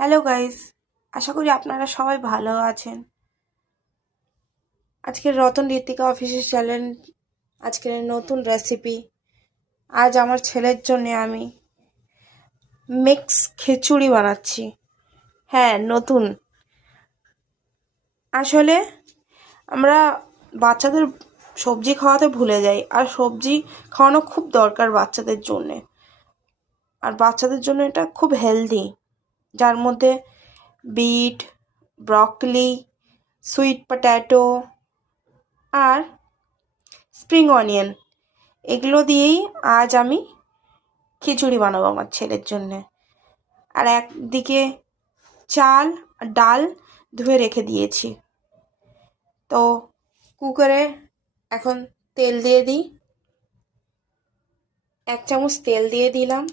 Hello guys, আশা করি আপনারা সবাই ভালো আছেন। আজকের রতন ঋতিকা অফিসিয়াল চ্যানেল আজকের নতুন রেসিপি। আজ আমার ছেলের জন্য আমি মিক্স খিচুড়ি বানাচ্ছি। হ্যাঁ, নতুন। আসলে আমরা বাচ্চাদের সবজি খাওয়াতে ভুলে যাই, আর সবজি খাওয়ানো খুব দরকার বাচ্চাদের জন্যে। আর বাচ্চাদের জন্য এটা খুব হেলদি, যার মধ্যে বিট, ব্রকলি, সুইট পটেটো আর স্প্রিং অনিয়ন, এগুলো দিয়েই আজ আমি খিচুড়ি বানাবো আমার ছেলের জন্যে। আর একদিকে চাল আর ডাল ধুয়ে রেখে দিয়েছি। তো কুকারে এখন তেল দিয়ে দিই। 1 চামচ তেল দিয়ে দিলাম।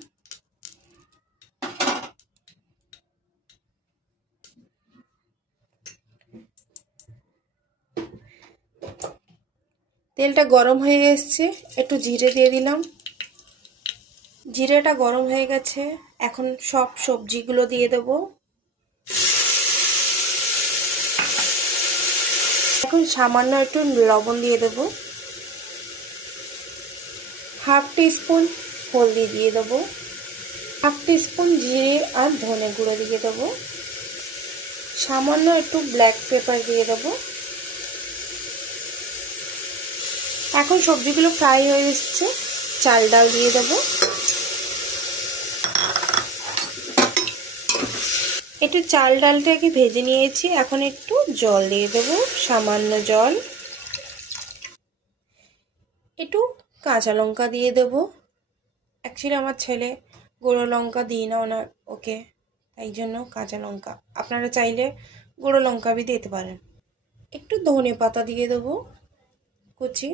তেলটা গরম হয়ে এসছে, একটু জিরে দিয়ে দিলাম। জিরেটা গরম হয়ে গেছে, এখন সব সবজিগুলো দিয়ে দেবো। এখন সামান্য একটু লবণ দিয়ে দেবো। হাফ টিস্পুন হলদি দিয়ে দেবো। হাফ টিস্পুন জিরে আর ধনে গুঁড়ো দিয়ে দেবো। সামান্য একটু ব্ল্যাক পেপার দিয়ে দেবো। এখন সবজিগুলো ফ্রাই হয়ে এসছে, চাল ডাল দিয়ে দেবো। একটু চাল ডালটাকে ভেজে নিয়েছি, এখন একটু জল দিয়ে দেবো, সামান্য জল। একটু কাঁচা লঙ্কা দিয়ে দেবো। অ্যাকচুয়ালি আমার ছেলে গুঁড়ো লঙ্কা দিই না ওকে, তাই জন্য কাঁচা লঙ্কা। আপনারা চাইলে গুঁড়ো লঙ্কা দিতে পারেন। একটু ধনে পাতা দিয়ে দেবো কুচি।